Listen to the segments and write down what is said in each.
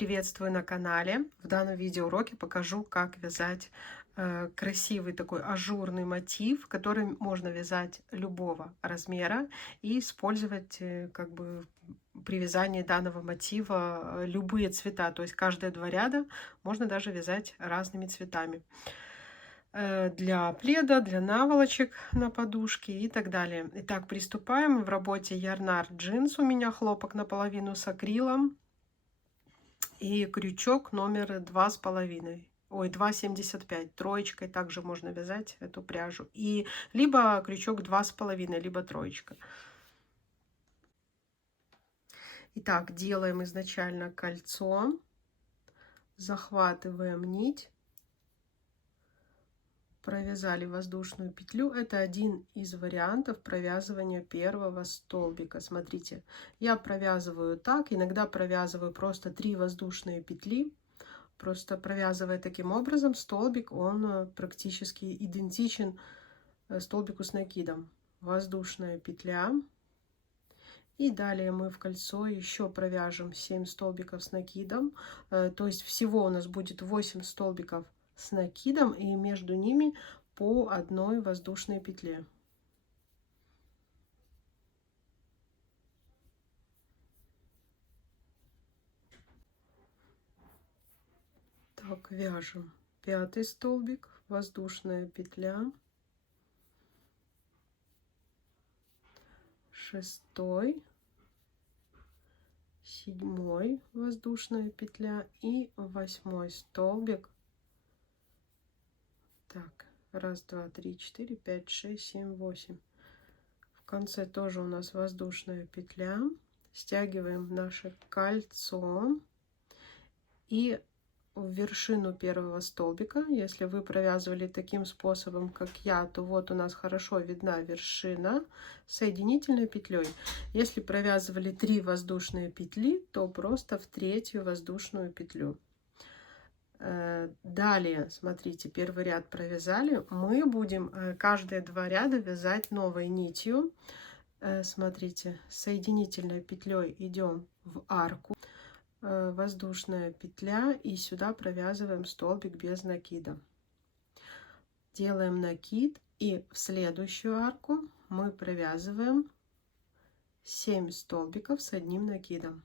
Приветствую на канале. В данном видеоуроке покажу, как вязать красивый такой ажурный мотив, который можно вязать любого размера и использовать как бы при вязании данного мотива любые цвета. То есть каждые два ряда можно даже вязать разными цветами. Для пледа, для наволочек на подушке и так далее. Итак, приступаем. В работе Ярнар джинс у меня хлопок наполовину с акрилом. И крючок номер 2,5. Ой, 2,75. Троечкой также можно вязать эту пряжу. И либо крючок 2,5, либо троечка. Итак, делаем изначально кольцо. Захватываем нить. Провязали воздушную петлю. Это один из вариантов провязывания первого столбика. Смотрите, я провязываю так, иногда провязываю просто 3 воздушные петли. Просто провязывая таким образом, столбик, он практически идентичен столбику с накидом. Воздушная петля. И далее мы в кольцо еще провяжем 7 столбиков с накидом. То есть всего у нас будет 8 столбиков с накидом, и между ними по одной воздушной петле. Так, вяжем 5 столбик, воздушная петля, 6, 7 воздушная петля и 8 столбик. Так, 1, 2, 3, 4, 5, 6, 7, 8. В конце тоже у нас воздушная петля. Стягиваем наше кольцо и в вершину первого столбика, если вы провязывали таким способом, как я, то вот у нас хорошо видна вершина соединительной петлей. Если провязывали 3 воздушные петли, то просто в 3-ю воздушную петлю. Далее, смотрите, первый ряд провязали, мы будем каждые 2 ряда вязать новой нитью. Смотрите, соединительной петлей идем в арку, воздушная петля, и сюда провязываем столбик без накида. Делаем накид, и в следующую арку мы провязываем 7 столбиков с одним накидом.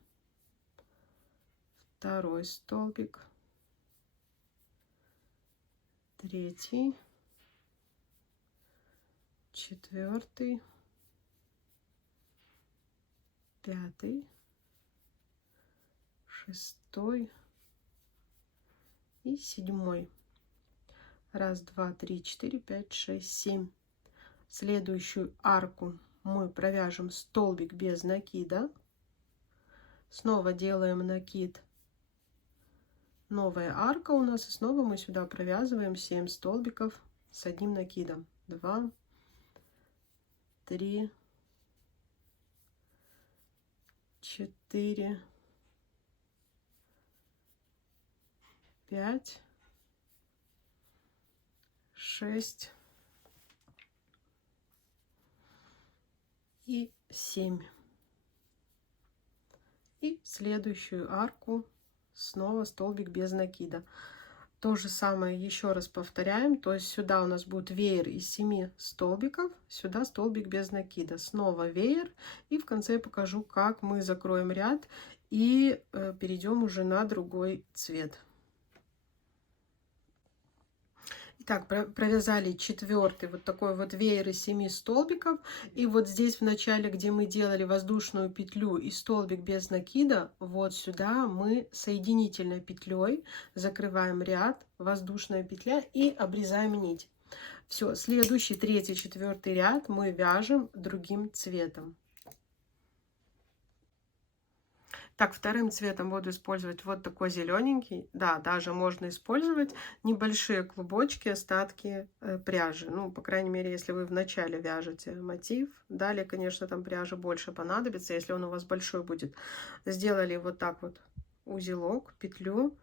Второй столбик, 3, 4, 5, 6 и 7. 1, 2, 3, 4, 5, 6, 7. Следующую арку мы провяжем столбик без накида. Снова делаем накид. Новая арка у нас, и снова мы сюда провязываем 7 столбиков с одним накидом. 2, 3, 4, 5, 6 и 7. И следующую арку снова столбик без накида. То же самое еще раз повторяем. То есть сюда у нас будет веер из 7 столбиков, сюда столбик без накида, снова веер, и в конце я покажу, как мы закроем ряд и перейдем уже на другой цвет. Итак, провязали 4-й вот такой вот веер из 7 столбиков, и вот здесь в начале, где мы делали воздушную петлю и столбик без накида, вот сюда мы соединительной петлей закрываем ряд, воздушная петля, и обрезаем нить. Все, следующий 3-й, 4-й ряд мы вяжем другим цветом. Так, вторым цветом буду использовать вот такой зелененький. Да, даже можно использовать небольшие клубочки, остатки пряжи. Ну, по крайней мере, если вы вначале вяжете мотив. Далее, конечно, там пряжи больше понадобится, если он у вас большой будет. Сделали вот так вот узелок, петлю,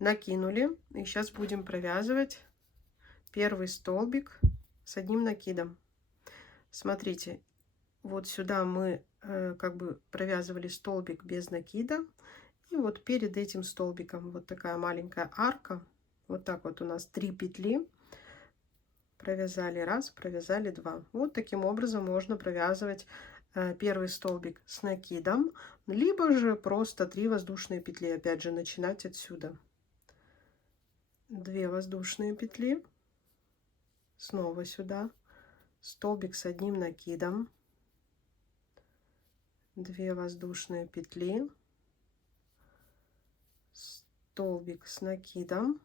накинули. И сейчас будем провязывать первый столбик с одним накидом. Смотрите, вот сюда мы как бы провязывали столбик без накида, И вот перед этим столбиком вот такая маленькая арка. Вот так вот у нас 3 петли. Провязали 1, провязали 2. Вот таким образом можно провязывать первый столбик с накидом, либо же просто 3 воздушные петли. Опять же, начинать отсюда. 2 воздушные петли, снова сюда, столбик с одним накидом, 2 воздушные петли, столбик с накидом,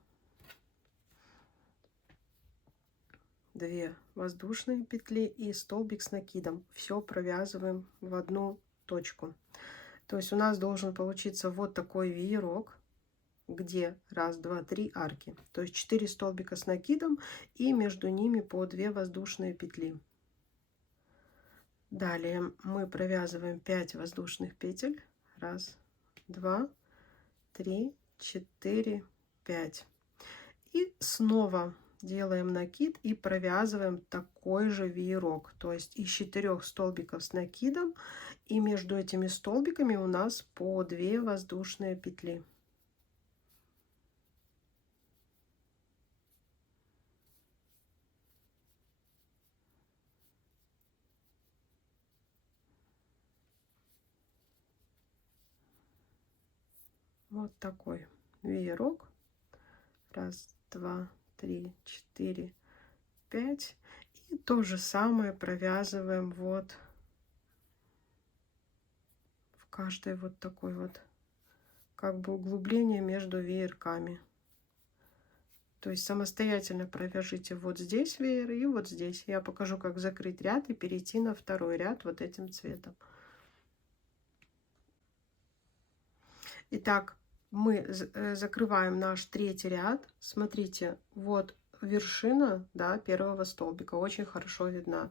2 воздушные петли и столбик с накидом. Все провязываем в одну точку. То есть у нас должен получиться вот такой веерок, где 1, 2, 3 арки. То есть 4 столбика с накидом и между ними по 2 воздушные петли. Далее мы провязываем 5 воздушных петель. 1, 2, 3, 4, 5. И снова делаем накид и провязываем такой же веерок. То есть из 4 столбиков с накидом. И между этими столбиками у нас по 2 воздушные петли. Вот такой веерок. 1, 2, 3, 4, 5. И то же самое провязываем вот в каждой вот такой вот как бы углубление между веерками. То есть самостоятельно провяжите вот здесь веер и вот здесь. Я покажу, как закрыть ряд и перейти на второй ряд вот этим цветом. Итак, мы закрываем наш 3-й ряд. Смотрите, вот вершина, да, первого столбика очень хорошо видна.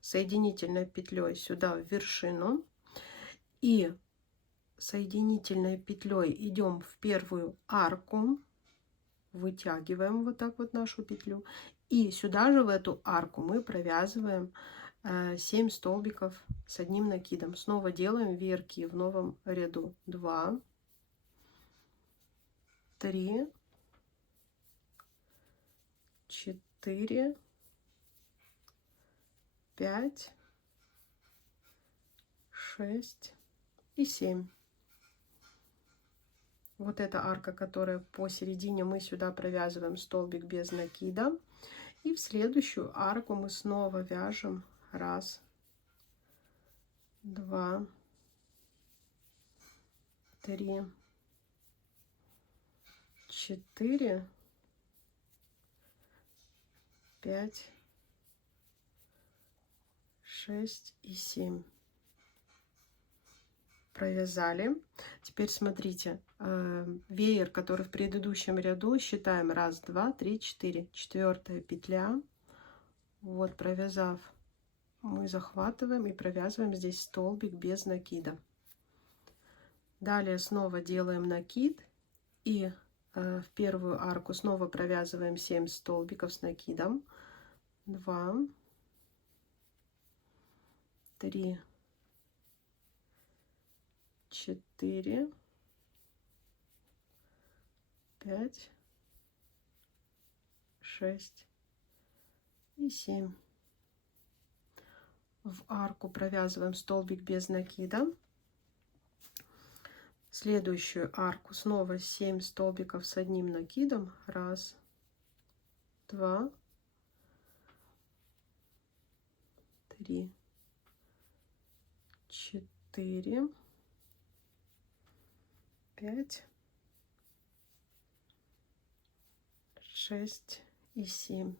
Соединительной петлей сюда в вершину и соединительной петлей идем в первую арку, вытягиваем вот так вот нашу петлю, и сюда же в эту арку мы провязываем 7 столбиков с одним накидом. Снова делаем веерки в новом ряду. 2, 3, 4, 5, 6 и 7. Вот эта арка, которая посередине, мы сюда провязываем столбик без накида. И в следующую арку мы снова вяжем 1, 2, 3, 4, 5, 6 и 7. Провязали. Теперь смотрите, веер, который в предыдущем ряду, считаем 1, 2, 3, 4. 4-я петля. Вот, провязав, мы захватываем и провязываем здесь столбик без накида. Далее снова делаем накид и в первую арку снова провязываем 7 столбиков с накидом. 2, 3, 4, 5, 6 и 7. В арку провязываем столбик без накида. Следующую арку снова 7 столбиков с одним накидом. 1, 2, 3, 4, 5, 6 и 7.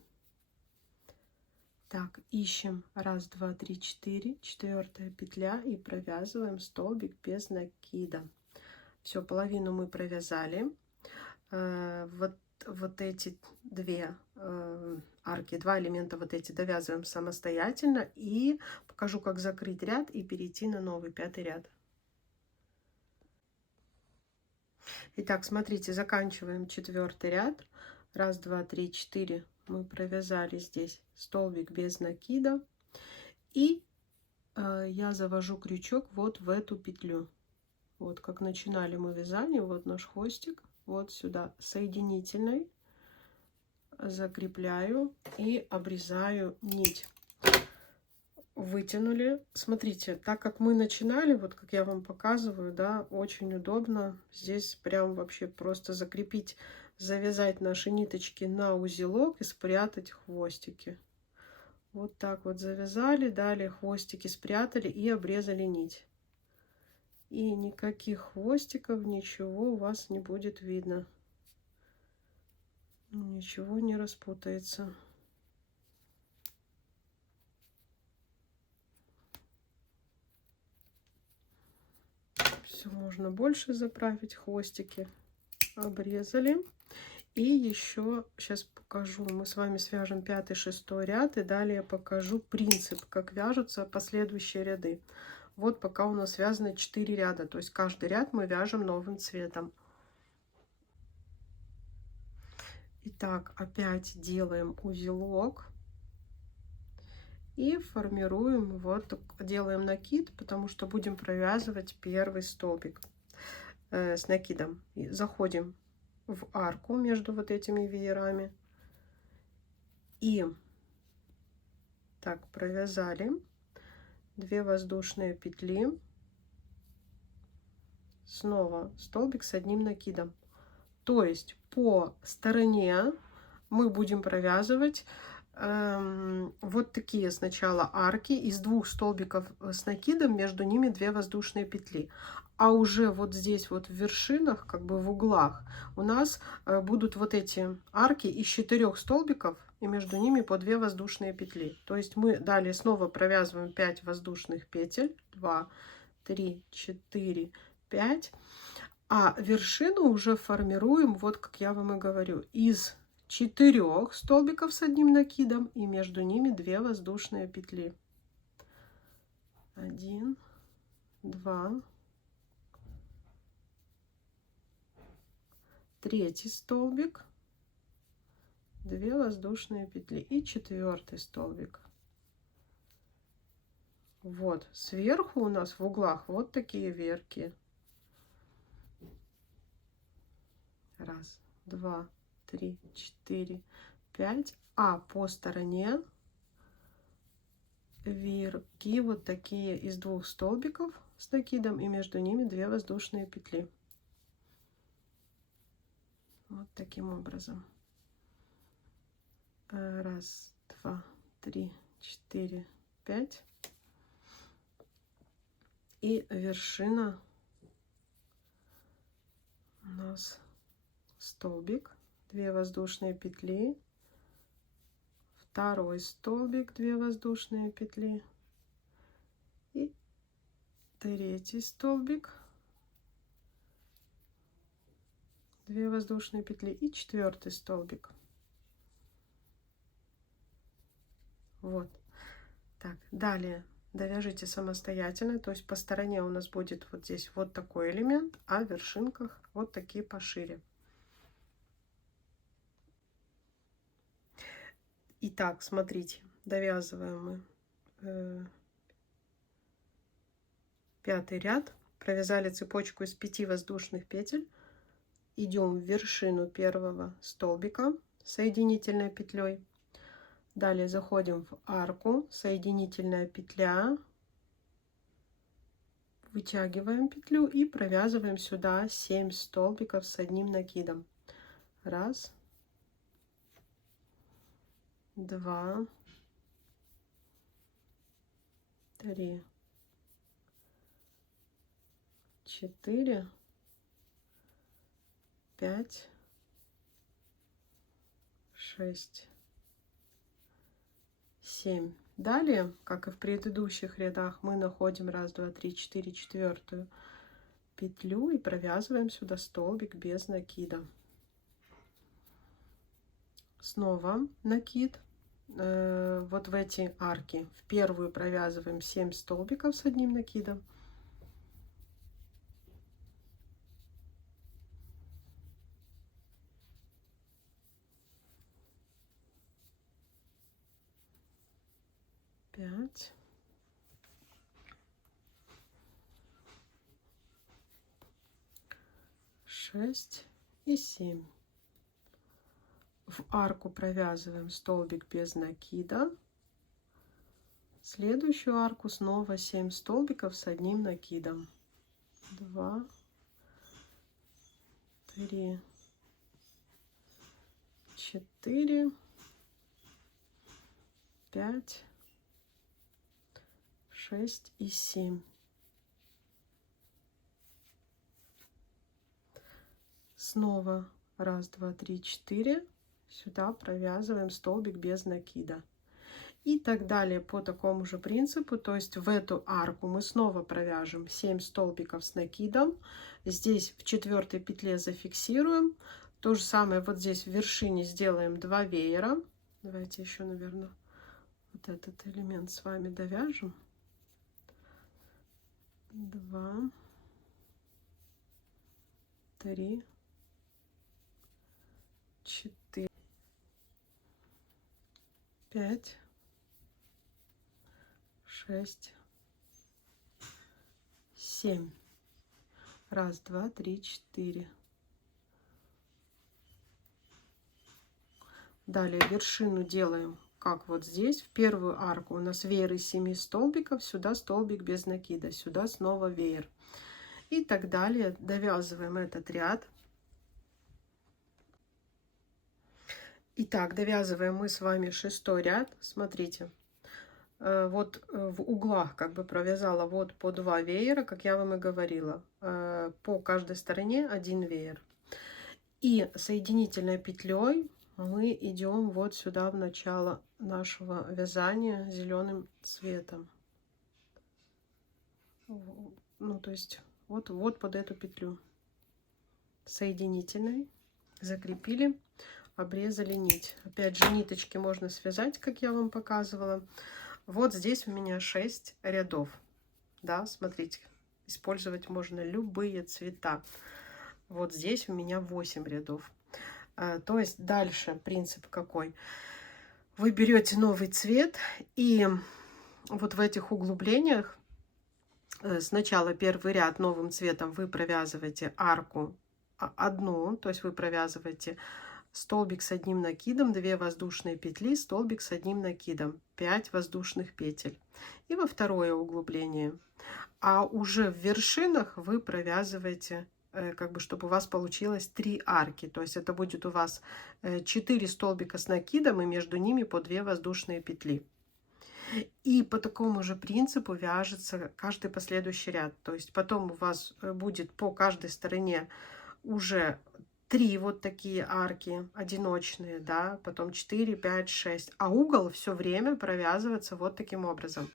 Так, ищем 1, 2, 3, 4, 4-я петля и провязываем столбик без накида. Все, половину мы провязали. Вот эти 2 арки, 2 элемента вот эти довязываем самостоятельно. И покажу, как закрыть ряд и перейти на новый 5-й ряд. Итак, смотрите, заканчиваем 4-й ряд. 1, 2, 3, 4 мы провязали здесь столбик без накида. И я завожу крючок вот в эту петлю. Вот как начинали мы вязание, вот наш хвостик, вот сюда соединительной закрепляю и обрезаю нить. Вытянули. Смотрите, так как мы начинали, вот как я вам показываю, да, очень удобно здесь прям вообще просто закрепить, завязать наши ниточки на узелок и спрятать хвостики. Вот так вот завязали, далее хвостики спрятали и обрезали нить. И никаких хвостиков, ничего у вас не будет видно. Ничего не распутается. Все, можно больше заправить хвостики. Обрезали. И еще сейчас покажу. Мы с вами свяжем 5-6 ряд. И далее покажу принцип, как вяжутся последующие ряды. Вот пока у нас связано 4 ряда. То есть каждый ряд мы вяжем новым цветом. Итак, опять делаем узелок. И формируем, вот делаем накид, потому что будем провязывать первый столбик с накидом. И заходим в арку между вот этими веерами. И так, провязали 2 воздушные петли. Снова столбик с одним накидом. То есть по стороне мы будем провязывать вот такие сначала арки из 2 столбиков с накидом, между ними 2 воздушные петли. А уже вот здесь вот в вершинах, как бы в углах, у нас будут вот эти арки из 4 столбиков, и между ними по 2 воздушные петли. То есть мы далее снова провязываем 5 воздушных петель. 2, 3, 4, 5. А вершину уже формируем, вот как я вам и говорю, из 4 столбиков с одним накидом и между ними 2 воздушные петли. 1, 2, третий столбик, 2 воздушные петли и 4 столбик. Вот сверху у нас в углах вот такие веерки. 1, 2, 3, 4, 5. А по стороне веерки вот такие из 2 столбиков с накидом и между ними 2 воздушные петли. Вот таким образом. 1, 2, 3, 4, 5. И вершина у нас столбик, 2 воздушные петли, второй столбик, 2 воздушные петли и третий столбик, 2 воздушные петли и 4 столбик. Вот так. Далее довяжите самостоятельно, то есть по стороне у нас будет вот здесь вот такой элемент, а в вершинках вот такие пошире. Итак, смотрите, довязываем мы 5-й ряд, провязали цепочку из 5 воздушных петель, идем в вершину первого столбика соединительной петлей, далее заходим в арку, соединительная петля, вытягиваем петлю и провязываем сюда 7 столбиков с одним накидом. 1, 2, 3, 4, 5, 6, 7. Далее, как и в предыдущих рядах, мы находим 1, 2, 3, 4, 4 петлю и провязываем сюда столбик без накида. Снова накид вот в эти арки. В первую провязываем 7 столбиков с одним накидом. Пять. 6 и 7. В арку провязываем столбик без накида. Следующую арку снова 7 столбиков с одним накидом. 2, 3, 4, 5, 6 и 7. Снова 1, 2, 3, 4. Сюда провязываем столбик без накида. И так далее по такому же принципу. То есть в эту арку мы снова провяжем 7 столбиков с накидом. Здесь в 4 петле зафиксируем. То же самое вот здесь в вершине сделаем 2 веера. Давайте еще, наверное, вот этот элемент с вами довяжем. 2, 3, 4, 5, 6, 7. 1, 2, 3, 4. Далее вершину делаем, как вот здесь. В первую арку у нас веер из 7 столбиков, сюда столбик без накида, сюда снова веер. И так далее. Довязываем этот ряд. Итак, довязываем мы с вами 6-й ряд. Смотрите. Вот в углах как бы провязала вот по 2 веера, как я вам и говорила. По каждой стороне 1 веер. И соединительной петлей мы идем вот сюда в начало нашего вязания зеленым цветом. Ну, то есть вот под эту петлю соединительной закрепили, обрезали нить. Опять же, ниточки можно связать, как я вам показывала. Вот здесь у меня 6 рядов. Да, смотрите, использовать можно любые цвета. Вот здесь у меня 8 рядов. То есть дальше принцип какой? Вы берете новый цвет и вот в этих углублениях сначала первый ряд новым цветом вы провязываете арку одну, то есть вы провязываете столбик с одним накидом, 2 воздушные петли, столбик с одним накидом, 5 воздушных петель. И во второе углубление. А уже в вершинах вы провязываете, как бы, чтобы у вас получилось 3 арки. То есть это будет у вас 4 столбика с накидом и между ними по 2 воздушные петли. И по такому же принципу вяжется каждый последующий ряд. То есть потом у вас будет по каждой стороне уже 3 вот такие арки одиночные, да, потом 4, 5, 6. А угол все время провязывается вот таким образом.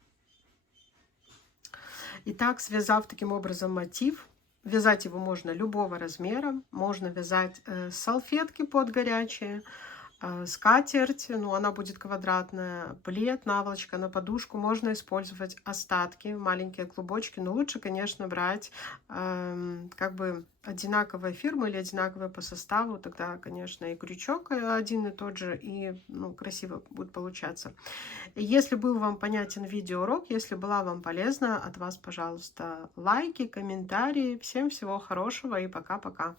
Итак, связав таким образом мотив, вязать его можно любого размера. Можно вязать салфетки под горячие, скатерть, ну, она будет квадратная, плед, наволочка на подушку. Можно использовать остатки, маленькие клубочки, но лучше, конечно, брать как бы одинаковая фирма или одинаковая по составу. Тогда, конечно, и крючок один и тот же, и ну, красиво будет получаться. Если был вам понятен видеоурок, если была вам полезна, от вас, пожалуйста, лайки, комментарии. Всем всего хорошего и пока-пока.